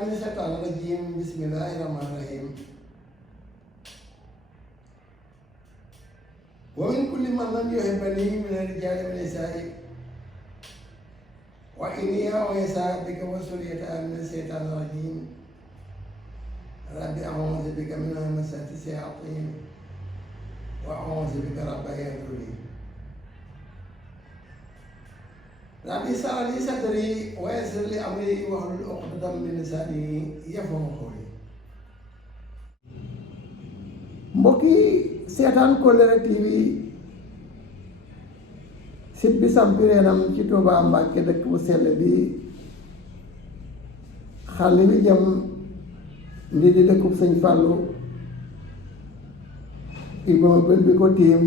من الشيطان الرجيم بسم الله الرحمن الرحيم ومن كل من لم يحبني من الرجال والنساء وإني أعوذ بك وذريتها من الشيطان الرجيم رب أعوذ بك من همزات الشياطين وأعوذ بك رب أن يحضرون رب اشرح لي صدري ويسر لي أمري واحلل عقدة من لساني يفقهوا قولي mbokki seetaan Kollere TV site bi sampi reenam ci Touba Mbàkke dëkk bu sell bi xàll bi jëm ndi di dëkkub Sëñ Fàllu immeuble bi ko tiim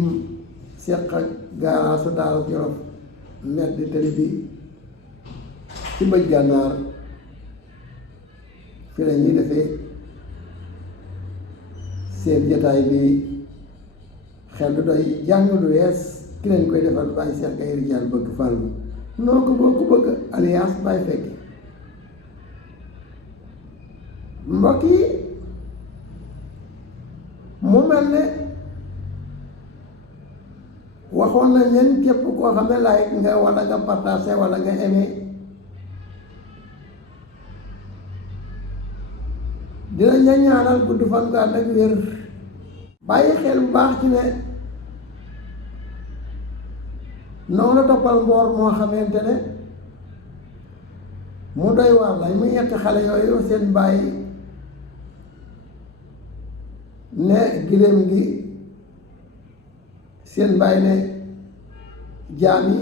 seq ak gaaraasu Daaru Jolof mbedd tëli bi ci bëj gànnaar fi la ñuy defee seen jataay bi xel du doy jàng lu wees ki leen koy defal Baye Cheikh Gaye Ridial bëgg Fàllu noo ko boo ko bëgg alliance Baye Fekk mbokk yi mu mel ne waxoon nañ leen képp koo xam ne like nga wala nga partagé wala nga aimé dina ña ñaanal gudd fan nga ànd ak wér bàyyi xel bu baax ci ne noonu la toppal mboor moo xamante ne mu doy waar la mu ñetti xale yooyu seen bàyyi ne giléem gi seen bàyyi ne jaam yi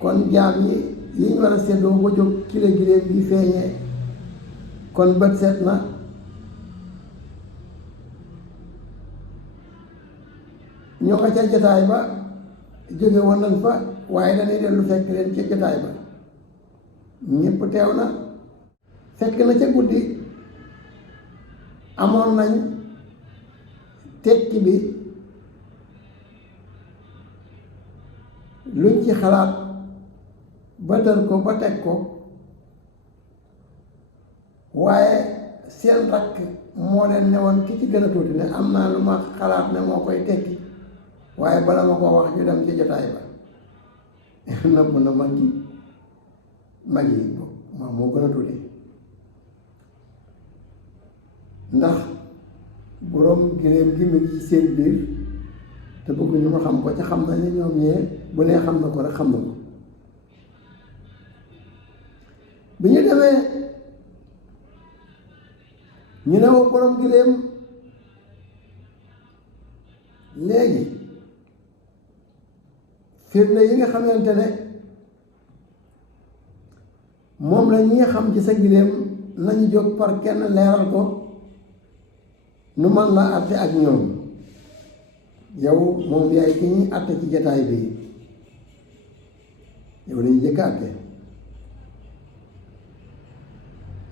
kon jaam yi ñu war a seddoo ba jóg ci la giléem gi feeñee kon bët seet na ñoo nga ca jataay ba jóge woon nañ fa waaye dañuy dellu fekk leen ca jataay ba ñépp teew na fekk na ca guddi amoon nañ tekki bi luñ ci xalaat ba tër ko ba teg ko waaye seen rakk moo leen ne woon ki ci gën a tuuti ne am naa lu ma xalaat ne moo koy tekki waaye bala ma ko wax ñu dem ci jotaay ba nëbb na mag yi moom moo gën a tuuti ndax boroom giléem gi mu ngi ci seen biir te bëgg ñu ko xam ko ca xam na ne ñoom ñee bu nee xam na ko rek xam na ko bi ñu demee ñu ne woo boroom giléem léegi firnde yi nga xamante ne moom la ñi xam ci sa giléem nañu jóg par kenn leeral ko nu man la àtte ak ñoom yow moom yaay ki ñuy àtte ci jataay bi yow lañu jëkk àtte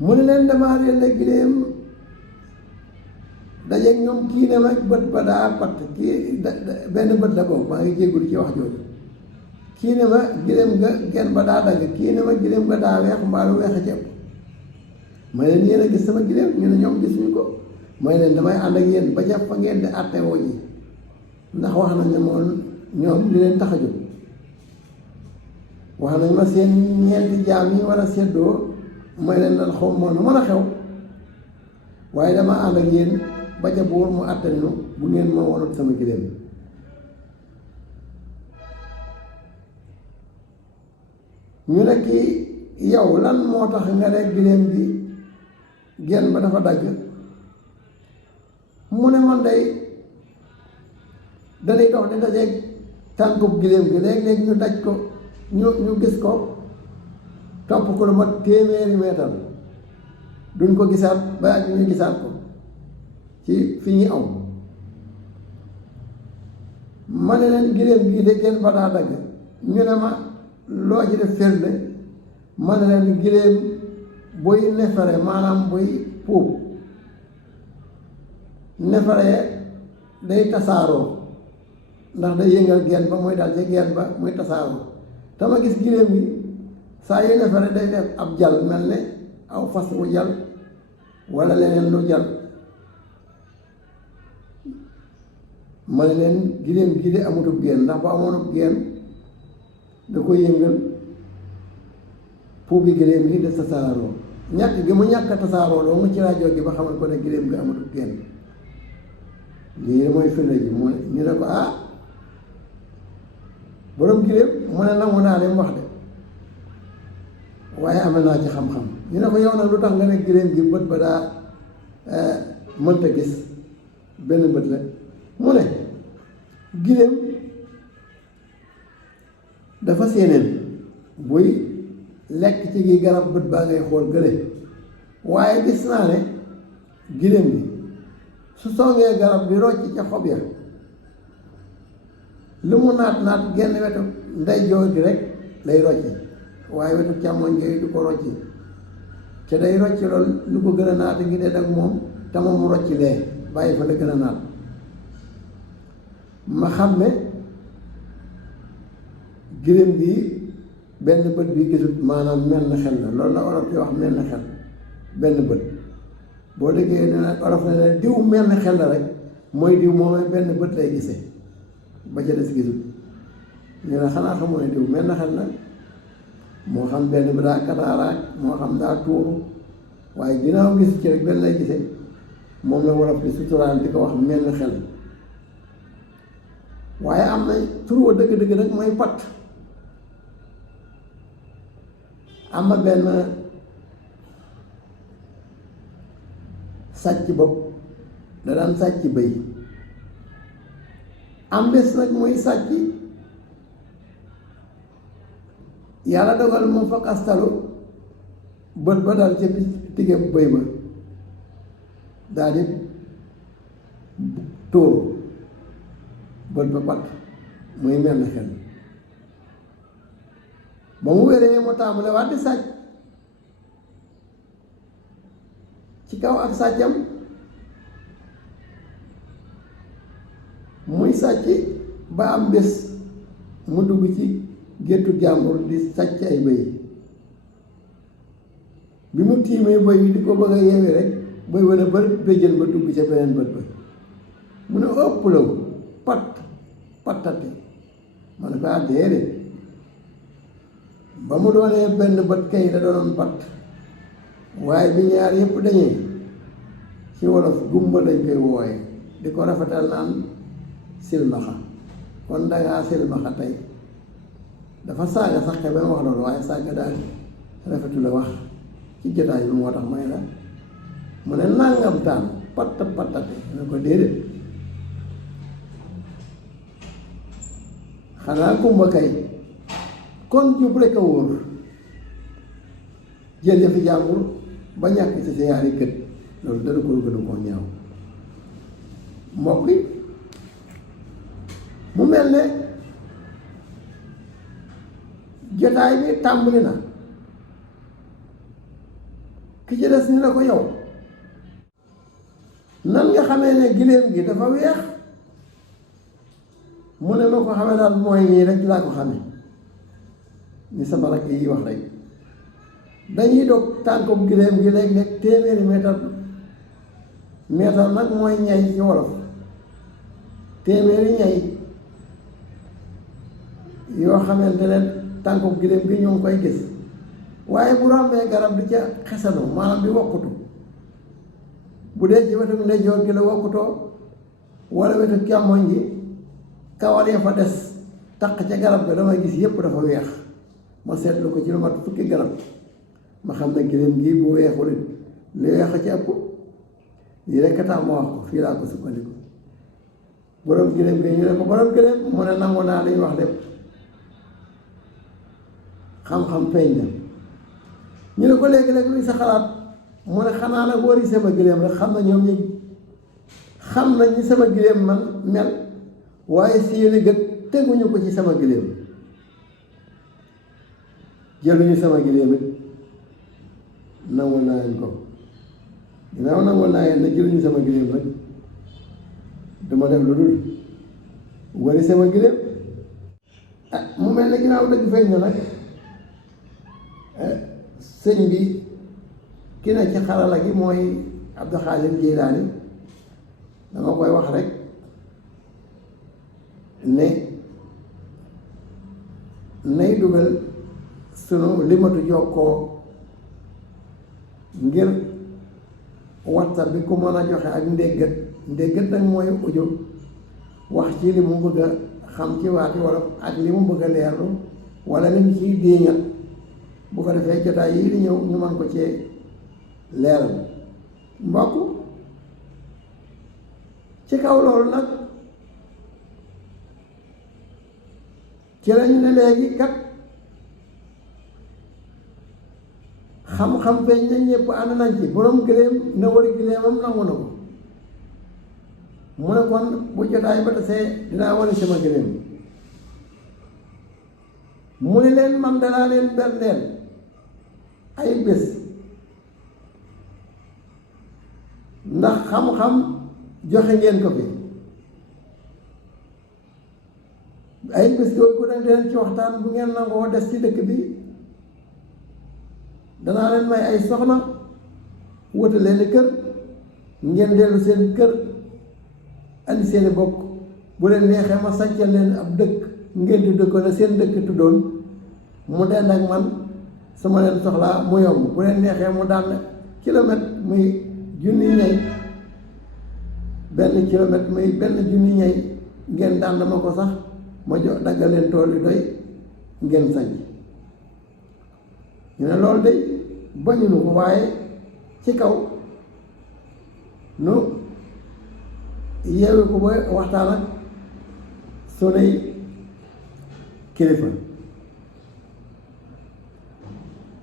mu ne leen damaa leen la giléem dajeeg ñoom kii ne ma bët ba daa patt kii benn bët la boobu maa ngi jéggul ci wax jooju kii ne ma giléem nga genn ba daa dagg kii ne ma giléem nga daa weex mbaa lu weex a ceeb ma leen yéen a gis sama giléem ñu ne ñoom gisuñu ko mooy leen damay ànd ak yéen ba ca fa ngeen di àtte woo ji ndax wax nañ ne moom ñoom li leen tax a jóg wax nañ ma seen ñeenti jaam yi war a seddoo mooy leen dal xaw ma nu mën a xew waaye dama ànd ak yéen ba ca buur mu àtte ñu bu ngeen ma wonut sama giléem ñu ne kii yow lan moo tax nga ne giléem bi genn ba dafa dagg mu ne man day dañuy dox di dajeeg tànkub giléem gi léeg-léeg ñu daj ko ñu gis ko topp ko lu mat téeméeri meetar duñ ko gisaat ba ak ñu gisaat ko ci fi ñuy aw ma ne leen giléem gii de genn ba daa dagg ñu ne ma loo ci def firnde ma ne leen giléem buy nefere maanaam buy puub nefere day tasaaroo ndax day yëngal geen ba muy dal ci geen ba muy tasaaroo te ma gis giléem gi saa yu nefere day def ab jal mel ne aw fas wu jal wala leneen lu jal ma ne leen giléem gii de amutub geen ndax bu amoonub geen da ko yëngal puubi giléem yi des tasaaroo ñàkk gi mu ñàkk tasaaroo doo nga ci rajo gi ba xamal ko ne giléem gi amutub geen lii mooy firnde ji mu ñu ne ko borom giléem mu ne nangu naa leen wax de waaye am naa ci xam-xam ñu ne ko yow nag lu tax nga ne giléem gi bët ba daa mënta gis benn bët la mu ne giléem dafa séeneen buy lekk ci gi garab bët baa ngay xool gële waaye gis naa ne giléem bi su songee garab bi rocc ca xob ya lu mu naat genn wetu ndeyjoor gi rek lay rocci waaye wetu càmmoñ gi du ko rocci te day rocci loolu lu ko gën a naat ngi dee ak moom te moom mu rocci lee bàyyi fa la gën a naat ma xam ne giléem gi benn bët bi gisut maanaam mel na xel la loolu la olof di wax mel na xel benn bët boo déggee ne olof ne ne diw mel na xel la rek mooy diw moomee benn bët lay gisee ba ca des gisut ñu ne xanaa xamoo ne diw mel na xel la moo xam benn bi daa kataaraak moo xam daa tuuru waaye ginnaaw gisut ci rek benn lay gisee moom la wolof di suturaal di ko wax mel na xel waaye am na tur wa dëgg-dëgg nag mooy patt am na benn sàcc bopp da daan sàcc bëy am bés nag muy sàcc yàlla dogal mu fa kastalu bët ba dal ca tige bëy ba daal di tóoru bët ba pat muy mel na xel ba mu wéree mu tàmbale waat di sàcc ci kaw ak sàccam muy sàcc ba am bés mu dugg ci géttu jàmbur di sàcc ay bëy bi mu tiimee bëy yi di ko bëgg a yeewi rek bëy wala bër béjjën ba dugg ca beneen bët ba mu ne ëpp la pattati ma ne ko déedéet ba mu doonee benn bët kay da doonoon patt waaye bi ñaar yépp dañee ci wolof gumba lañ koy wooye di ko rafetal naan silmaxa kon dangaa silmaxa tey dafa saaga sax te ba mu wax loolu waaye saaga daal rafetu la wax ci jotaay bi moo tax may la mu ne nangam taan pattate ne ko déedéet xanaa kumba kay kon jub rek a wóor jël yëfi jàmbur ba ñàkk ci sa yaari kët loolu dana ko gën a koo ñaaw mbokk yi mu mel ne jotaay bi tàmbali na ki ci des ni la ko yow nan nga xamee ne giléem gi dafa weex mu ne ma ko xamee daal mooy nii rek laa ko xamee ni sama rakk yi wax rek dañuy dog tànkob giléem gi léeg-léeg téeméeri meetar nag mooy ñay ci wolof téeméeri ñay yoo xamante ne tànkob giléem gi ñoo ngi koy gis waaye bu rombee garab di ca xesanu maanaam di wokkutu bu dee ci wetu ndeyjoor gi la wokkutoo wala wetu càmmoñ gi kawar ya fa des taq ca garab ga damay gis yépp dafa weex ma seetlu ko ci lu mat fukki garab ma xam ne giléem gii bu weexul it li weex a ci ëpp lii rekk tax ma wax ko fii laa ko sukkandiku borom giléem gi ñu ne ko borom giléem mu ne nangu naa li ñu wax lépp xam-xam feeñ na ñu ne ko léegi-léegi luy sa xalaat mu ne xanaa nag wari sama giléem rek xam na ñoom ñi xam nañ ñi sama giléem man mel waaye seeni gët teguñu ko ci sama giléem jëluñu sama giléem it nangul naa leen ko ginnaaw nangul naa leen ne jëluñu sama giléem rek duma def lu dul wari sama giléem mu mel ne ginnaaw dëgg feeñ na nag sëñ bi ki ne ci xarala gi mooy Abdou Khadir Jilaani dama koy wax rek ne nay dugal sunu limatu jokkoo ngir WhatsApp bi ku mën a joxe ak ndéggat nag mooy audio wax ci li mu bëgg a xam ci waati wolof ak li mu bëgg a leerlu wala li mu ciy déeñat bu ko defee jotaay yi di ñëw ñu mën ko cee leeral mbokk ci kaw loolu nag ci lañu ne léegi kat xam-xam feeñ na ñëpp ànd nañ ci borom gëléem na wari gëléemam nangu na ko mu ne kon bu jotaay ba tasee dinaa wane sama gëléem mu ne leen man danaa leen berndeel ay bés ndax xam-xam joxe ngeen ko fi ay bés yooyu ku nekk dinañ ci waxtaan bu ngeen nangoo des ci dëkk bi danaa leen may ay soxna wuta leen kër ngeen dellu seen kër andi seeni bokk bu leen neexee ma sàncal leen ab dëkk ngeen tudd ko la seen dëkk tuddoon mu dend ak man su ma leen soxlaa mu yomb bu leen neexee mu daan kilomètre muy junni ñay benn kilomètre muy benn junni ñay ngeen daan ma ko sax ma jox daggal leen tool yu doy ngeen sañ ñu ne loolu de bañunu ko waaye ci kaw nu yeewu ko ba waxtaan ak sunuy kilifa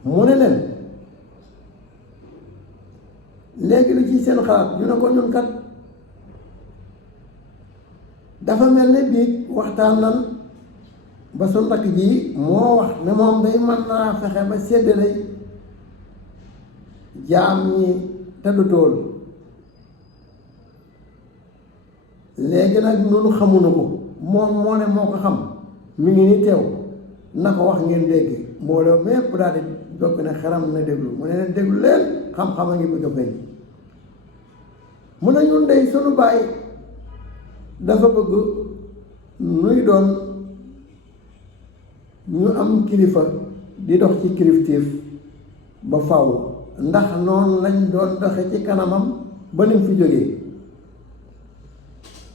mu ne leen léegi lu ci seen xalaat ñu ne ko ñun kat dafa mel ne biig waxtaan nan ba su rakk ji moo wax ne moom day mën naa fexe ba séddale jaam ñi te du tool léegi nag noonu xamuñu ko moom moo ne moo ko xam mi ngi ni teew na ko wax ngeen dégg mbooloo mépp daal di dokk ne xaram na déglu mu ne leen déglu leen xam-xam a ngi bëgg a feeñ mu ne ñun dey sunu baay dafa bëgg nuy doon ñu am kilifa di dox ci kilifteef ba faw ndax noonu lañ doon doxe ci kanamam ba nim fi jógee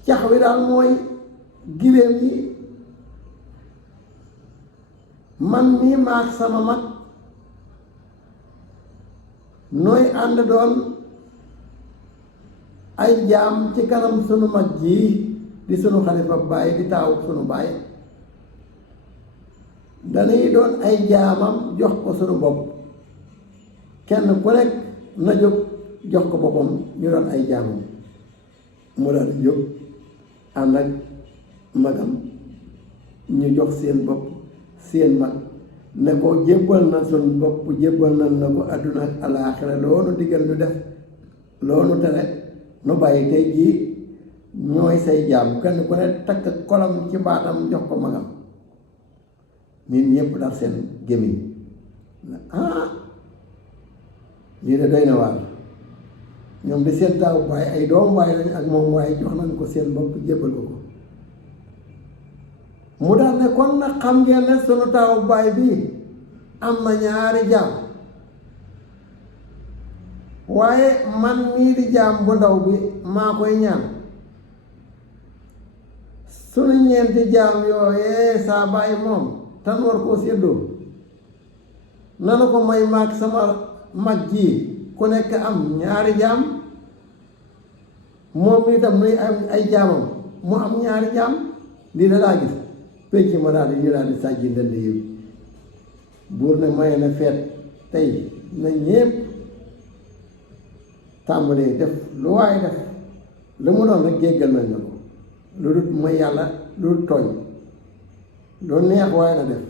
cax wi daal mooy giléem yi man mii maak sama mag nooy ànd doon ay jaam ci kanam sunu mag jii di sunu xalifa baay di taawu sunu baay dañuy doon ay jaamam jox ko sunu bopp kenn ku nekk na jóg jox ko boppam ñu doon ay jaamam mu daal di jóg ànd ak magam ñu jox seen bopp seen mag ne ko jébbal na sunu bopp jébbal na ko àdduna ak alaaxira loolu diggal ñu def loolu tere nu bàyyi tey jii ñooy say jaam kenn ku ne takk kolam ci baatam jox ko magam nit ñëpp dar seen gémmiñ ah lii de doy na waar ñoom di seen taawu baay ay doom baay lañ ak moom waaye jox nañ ko seen bopp jébbal ko ko mu daal ne kon nag xam ngeen ne sunu taawu baay bii am na ñaari jaam waaye man mii di jaam bu ndaw bi maa koy ñaan sunu ñeenti jaam yooyee saa baay moom tan war koo séddoo nanu ko may maag sama mag ji ku nekk am ñaari jaam moom itam nuy am ay jaamam mu am ñaari jaam lii da laa gis pénc ma daal di ñu daal di sàjji ndënd yi buur ne maye na feet tey na ñépp tàmbalee def lu waaye def lu mu doon rek jéggal nañ la ko lu dul mooy yàlla lu dul tooñ lu neex waaye na def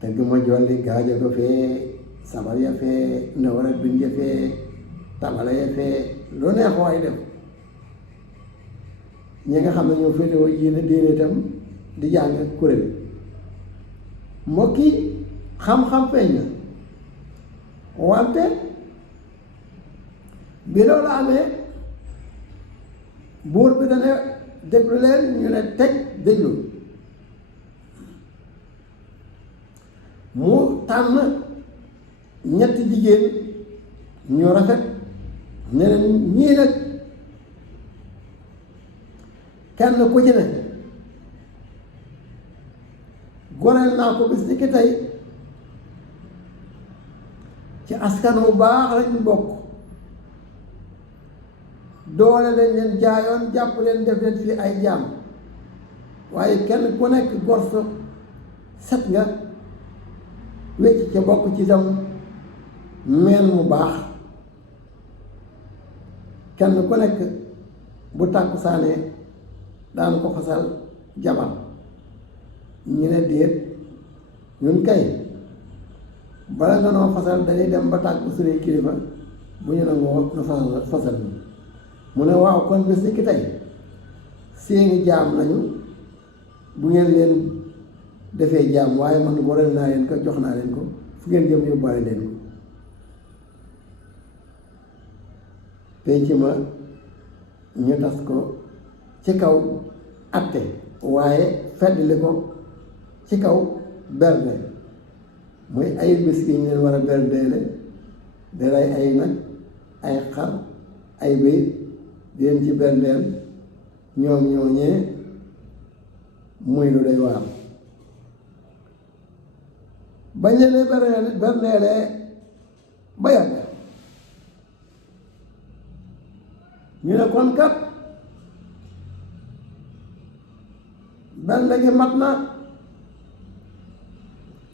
tëgg ma jolli gaaja ko fee sabar ya fee ndawara bind ya fee tabala ya fee lu neex waaye def ñi nga xam ne ñoo féetewoo yéene diine itam di jàng kuréel mbokki xam-xam feeñ na wante bi loolu amee buur bi dane déglu leen ñu ne teg déglu mu tànn ñetti jigéen ñu rafet ñeneen ñii nag kenn ku ci ne goreel naa ko bis ni ki tey ci askan wu baax lañu bokk doole lañ leen jaayoon jàpp leen def leen fii ay jaam waaye kenn ku nekk gorso set nga wecc ca bokk ci tam meen mu baax kenn ku nekk bu tàkku saanee daan ko fasal jabar ñu ne déet ñun kay bala nga noo fasal dañuy dem ba tàkku suñuy kilifa bu ñu nangoo nu fasal ñu mu ne waaw kon bés ni ki tey seeni jaam lañu bu ngeen leen defee jaam waaye man goreel naa leen ko jox naa leen ko fu ngeen jëm yóbbaale leen ko penc ma ñu tas ko ci kaw atte waaye feddli ko ci kaw bernde muy ay bés yi ñu leen war a berndeele di rey ay nag ay xar ay bëy di leen ci berndeel ñoom ñooñee muy lu day waar bañ leen berndeelee ba yàgg ñu ne kon kat bernde gi mat na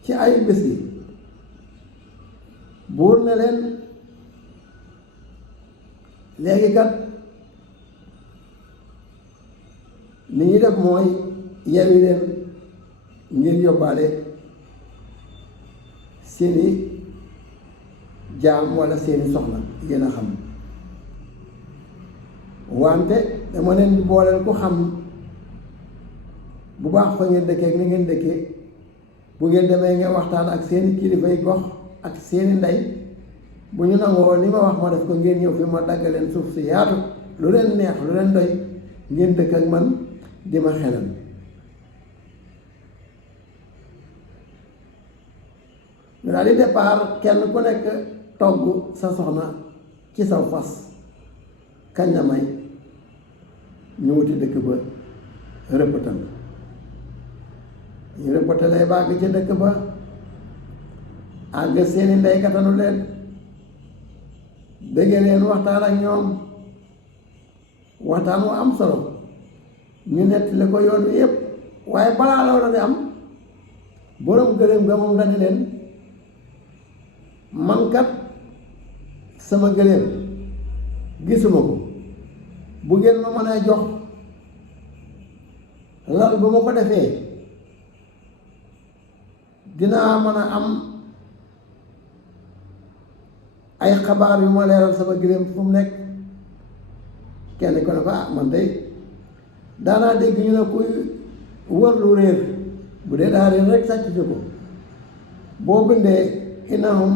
ci ay bés yi buur ne leen léegi kat li ñu def mooy yewi leen ngir yóbbaale seeni jaam walla seeni soxna yéen a xam wante dama leen di booleel ku xam bu baax fa ngeen dëkkee ak ni ngeen dëkkee bu ngeen demee ngeen waxtaan ak seeni kilifay gox ak seeni ndey bu ñu nangoo li ma wax ma def ko ngeen ñëw fi ma dagg leen suuf si yaatu lu leen neex lu leen doy ngeen dëkk ak man di ma xelal ñu daal di départ kenn ku nekk togg sa soxna ci saw fas kañ la may ñu wuti dëkk ba rëppatal ñu rëppatalee bàgg ci dëkk ba àgg seeni ndey katanu leen bëggee leen waxtaan ak ñoom waxtaan wu am solo ñu nettali ko yoon wi yépp waaye balaa la war a di am boroom gëléem ga moom dani leen man kat sama gëléem gisuma ko bu ngeen ma mën a jox lal bu ma ko defee dinaa mën a am ay xabaar yu ma leeral sama gëléem fu mu nekk kenn ko ne ko ah man day daanaa dégg ñu ne kuy wër lu réer bu dee daa réer rek sàcc fi ko boo bindee innahum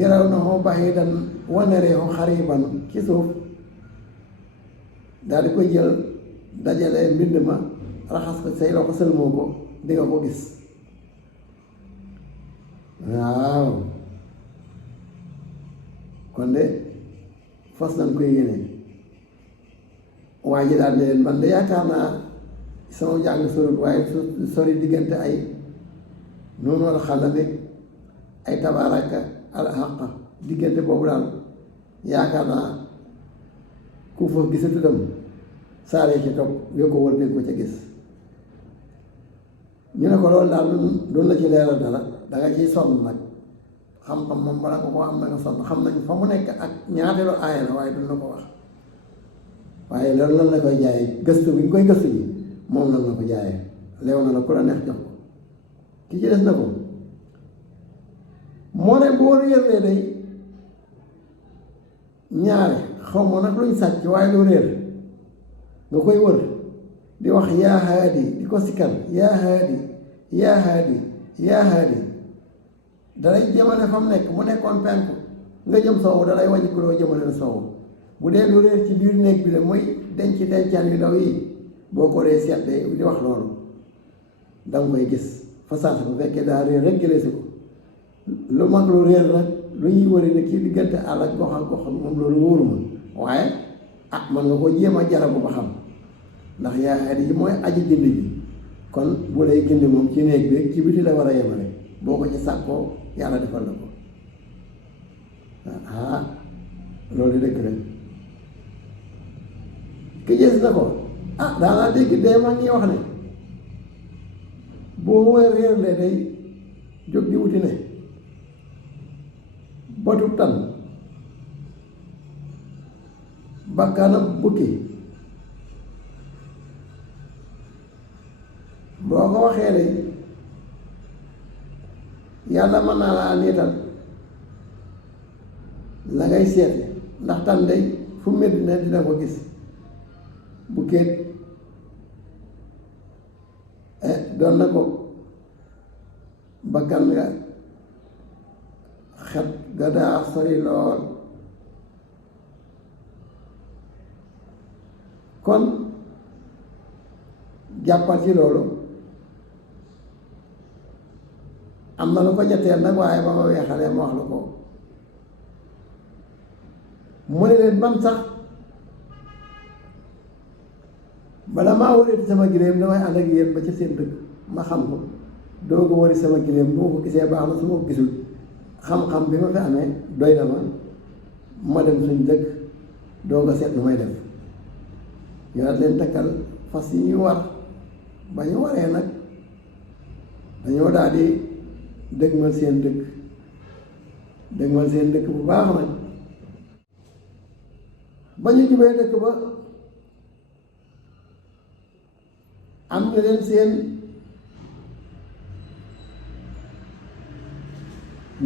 yarawnahu ba'iidan wa naraahu qariiban ci suuf daal di koy jël dajale mbind ma raxas ko say loxo sëlmoo ko di nga ko gis waaw kon de fas nañ koy yéene waa ji daal di leen man de yaakaar naa sama jàng sorut waaye sori diggante ay noonu wala xalameeg ay tabaaraka al xaqa diggante boobu daal yaakaar naa ku fa gisatu dem saaree ci topp yoo ko wër ko ca gis ñu ne ko loolu daal doon la ci leeral dara danga ciy sonn nag xam-xam moom bala ko koo am na nga sonn xam nañ fa mu nekk ak ñaateelu aaya la waaye duñ la ko wax waaye loolu lan la koy jaayee gëstu bi ñu koy gëstu ji moom lan la ko jaayee leew na la ku la neex jox ko ki ci des na ko moo ne boo réerlee day ñaare xaw ma nag luñ sàcc waaye lu réer nga koy wër di wax yaa haadi di ko sikkar yaa haadi yaa haadi yaa haadi dalay jëmale fa mu nekk mu nekkoon penku nga jëm soowu dalay wàññi ko loo jëmale soowu bu dee lu réer ci biir néeg bi la mooy denc dencaan yu ndaw yi boo ko dee seet di wax loolu danga koy gis façade bu fekkee daa réer rek jëlee si ko lu mag lu réer rek lu ñuy wari ne ci diggante àll ak gox ak gox moom loolu wóoruma waaye man nga ko jéem a jarabu ba xam ndax yaa yi mooy aji gindi ji kon bu lay gindi moom ci néeg bi ci biti la war a yemale boo ko ci sàkkoo yàlla defal la ko loolu dëgg la ki gis na ko daanaa dégg dee ma ngi wax ne boo mooy réer le day jóg di wuti ne batu tan bakkanam bukki boo ko waxee de yàlla mën naa laa niital la ngay seet ndax tan day fu medd ne dina ko gis bukkeet doon na ko bakkan nga xet ga daa sori lool kon jàppal ci loolu am na lu ko ñetteel nag waaye ba ma weexalee ma wax la ko mu ne leen man sax bala maa wareeti sama giléem damay ànd ak yéen ba ci seen dëkk ma xam ko doo ko wari sama giléem bu ma ko gisee baax na su ma ko gisul xam-xam bi ma fi amee doy na ma dem suñ dëkk doo ko seet nu may def ñu daal leen takkal fas yi ñu war ba ñu waree nag dañoo daal di dëgmal seen dëkk bu baax nag ba ñu jubee dëkk ba am nga leen seen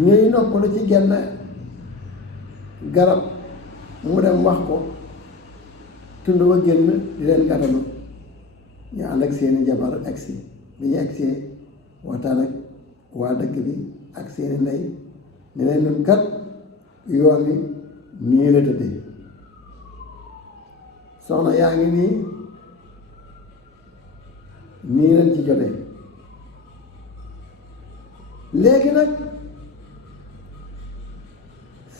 ñuy noppalu ci genn garab mu dem wax ko tund wa génn di leen gàttalu ñu ànd ak seeni jabar agsi bi ñu agsee waxtaan ak waa dëkk bi ak seeni ndey ne leen nun kat yoon wi nii la tëddee soxna yaa ngi nii lañ ci jotee léegi nag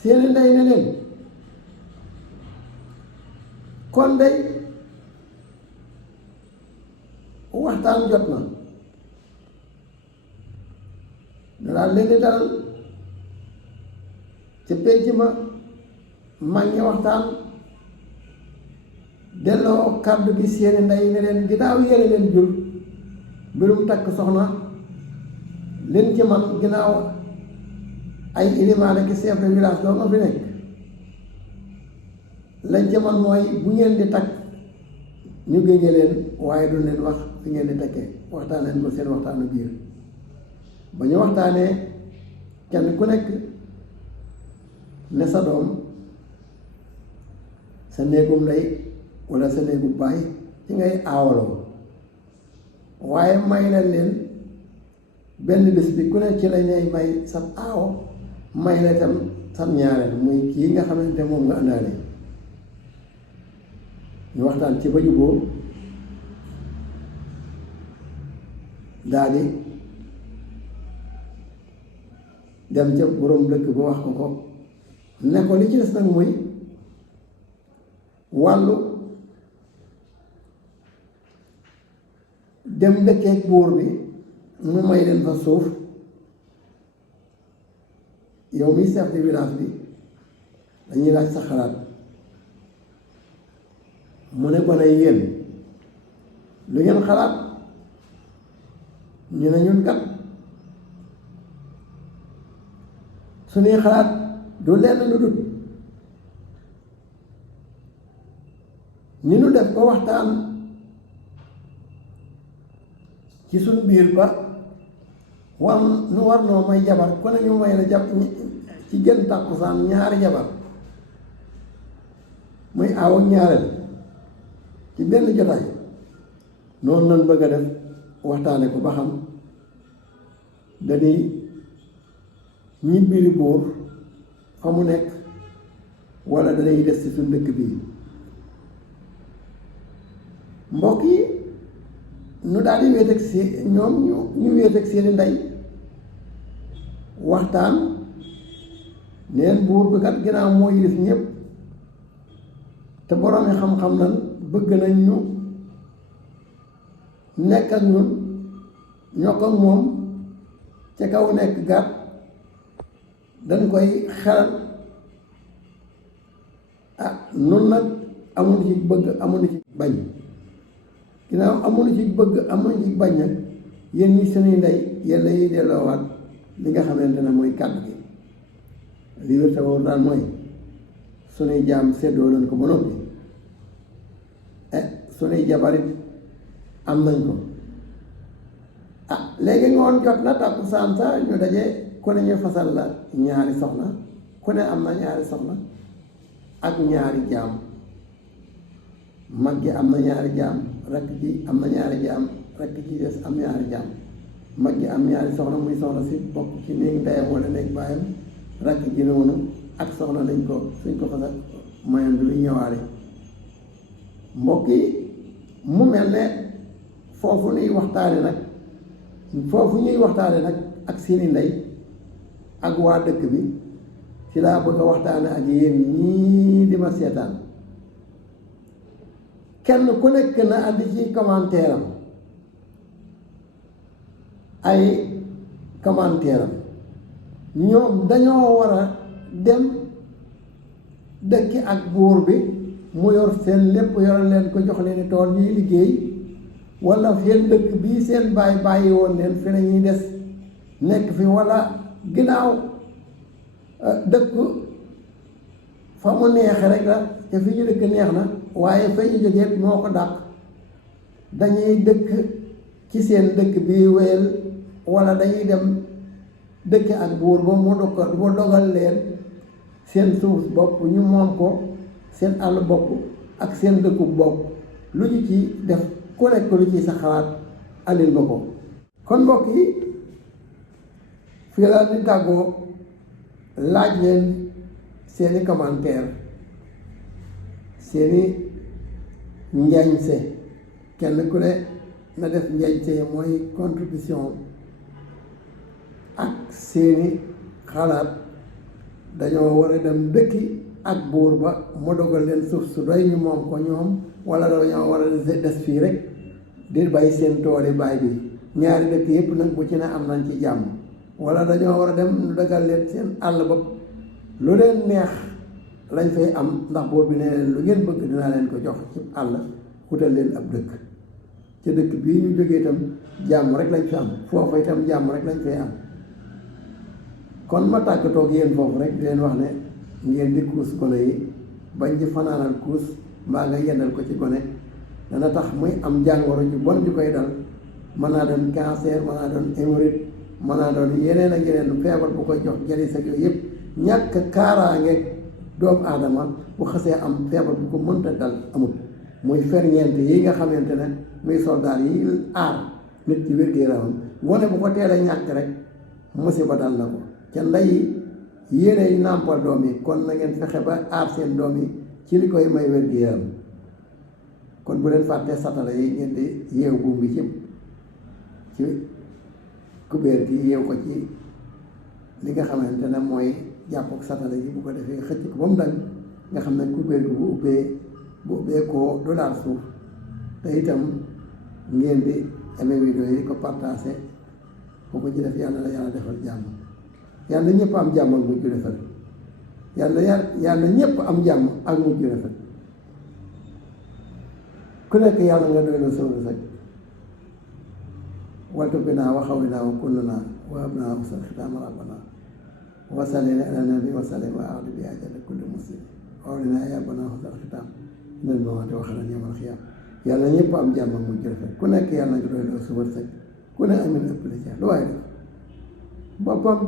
seeni ndey ne leen kon day waxtaan jot na daal leen di dal ci penc ma mag ñi waxtaan delloo kàddu gi seeni ndey ne leen ginnaaw yéene leen jur mbirum takk soxna leen ci man ginnaaw ay ilimaane ki chef de village doo nga fi nekk lañ ci man mooy bu ngeen di takk ñu génne leen waaye du leen wax fi ngeen di takkee waxtaan leen ko seen waxtaanu biir ba ñu waxtaanee kenn ku nekk ne sa doom sa néegum ndey walla sa néegum baay ci ngay aawaloo waaye may leen benn bés bi ku ne ci la ñuy may sa aawo may la itam sa ñaareel muy kii nga xamante moom nga àndaale ñu waxtaan ci ba juboo daal di dem ca boroom dëkk ba wax ko ne ko li ci des nag muy wàllu dem dëkkeek buur bi mu may leen fa suuf yow mi chef de village bi dañuy laaj sa xalaat mu ne ko ne yéen lu ngeen xalaat ñu ne ñun kat suñuy xalaat du lenn lu dul ni nu def ko waxtaan ci suñu biir ba nu war noo may jabar ku ne ñu may la ci gën tàkkusaan ñaari jabar muy aaw ak ñaareel ci benn jotaay noonu lañ bëgg a def waxtaane ko ba xam dañuy ñibbili buur fa mu nekk wala danañ des ci suñ dëkk bii. mbokk yi nu daal di wéet ak si ñoom ñu wéet ak seeni ndey waxtaan neen buur bi kat ginnaaw moo yilif ñépp te boroomi xam-xam nan bëgg nañ ñu nekk ak ñun ñokk ak moom ca kaw nekk gàtt dañ koy xelal nun nag amuñu ci bëgg amuñu ci bañ ginnaaw amuñu ci bëgg amuñu ci bañ nag yéen ñi suñuy ndey yéen la ñuy delloowaat li nga xamante ne mooy kàddu gi li wér te wóor daal mooy suñuy jaam seddoo nañ ko ba noppi suñuy jabarit am nañ ko léegi ngoon jot na takkusaan sa ñu daje ku ne ñu fasal la ñaari soxna ku ne am na ñaari soxna ak ñaari jaam mag gi am na ñaari jaam rakk ji am na ñaari jaam rakk ji des am ñaari jaam mag gi am ñaari soxna muy soxna si bokk ci néeg ndeyam wala néeg baayam rakk ji noonu ak soxna lañ ko suñ ko fasal mayoon bi lu ñëwaale mbokk yi mu mel ne foofu ñuy waxtaane nag ak seeni ndey ak waa dëkk bi ci laa bëgg a waxtaane ak yéen ñii di ma seetaan kenn ku nekk na andi ci commentaire am ay commentaire am ñoom dañoo war a dem dëkki ak buur bi mu yor seen lépp yor leen ko jox leen tool ñuy liggéey wala seen dëkk bii seen bàyyi woon leen fi la ñuy des nekk fi wala ginnaaw dëkk fa mu neexe rek la te fi ñu dëkk neex na waaye fa ñu jógee moo ko dàq dañuy dëkk ci seen dëkk bii wéyal wala dañuy dem dëkk ak buur ba mu dogal leen seen suuf bopp ñu moom ko seen àll bopp ak seen dëkku bopp lu ñu ci def ku nekk lu ci sa xalaat alil ma ko kon mbokk yi fii la ñu tàggoo laaj leen seeni commentaire seeni njañse kenn ku ne na def njañse mooy contribution ak seeni xalaat dañoo war a dem dëkki ak buur ba mu dogal leen suuf su doy ñu moom ko ñoom wala dañoo war a des fii rek di bay seen tooli baay bi ñaari dëkk yépp nag bu ci ne am nañ ci jàmm wala dañoo war a dem lu dagal leen seen àll bopp lu leen neex lañ fay am ndax buur bi nee leen lu ngeen bëgg dinaa leen ko jox ci àll wutal leen ab dëkk ca dëkk bii ñu jógee itam jàmm rek lañ fi am foofa itam jàmm rek lañ fay am kon ma tàggatoo ak yéen foofu rek di leen wax ne ngeen di kuus gone yi bañ di fanaanal kuus mbaa nga yendal ko ci gone dana tax muy am jàngoro ju bon ju koy dal mën naa doon cancer mën naa doon hémorroïde mën naa doon yeneen ak yeneen feebar bu koy jox jalis ak yooyu yëpp ñàkk kaaraange doomu aadama bu xasee am feebar bu ko mënta dal amut muy ferñeent yi nga xamante ne muy soldaar yi aar nit ci wér-gu-yaramam gone bu ko teel a ñàkk rek musiba dal na ko ca ndey yéenay nàmpal doom yi kon na ngeen fexe ba aar seen doom yi ci li koy may wér-gu-yaram kon bu leen fàtte satala yi ngeen di yeew buum bi ci kubéer gi yeew ko ci li nga xamante ne mooy jàpp ak satala yi bu ko defee xëcc ko ba mu dañ nga xam ne kubéer gi bu ubbee koo du laal suuf te itam ngeen di amee vidéo yi ko partagé boo ko ci def yàlla la yàlla defal jàmm yàlla ñëpp am jàmm ak mujj rafet yàlla ñëpp am jàmm ak mujj rafet ku nekk yàlla nga doy na sawru saj waltu bi naa waxawi naa wa kullu naa wa ab naa wasal xitaama rabbana wasalina ala nabi wasalim wa ahli bi ajal kulli muslim awlina yàbbana wasal xitaam nen ma wate waxala ñamal xiyam yàlla ñëpp am jàmm ak mujj rafet ku nekk yàlla nga doy na sawru saj ku ne amin ëpp la ca lu waaye def boppam